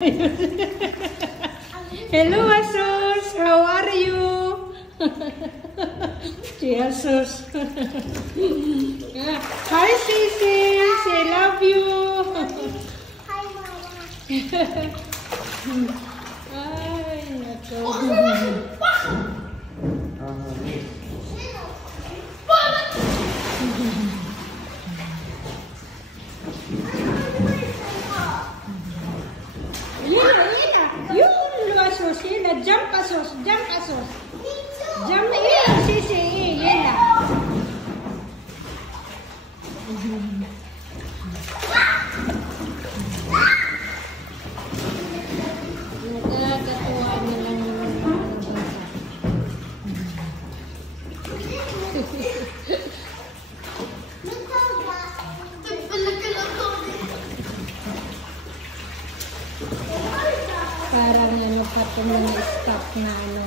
Hello, Asus. How are you? Jesus. Hi, Sisi. I love you. Hi, Mama. Ay, nako. Asus, yun na. Jump, Asus. Jump, Asus. Jump, Sisi. Yun na. Nagkakatuwa na lang yung mga bata. Parang ano pa ito mga stop na ano.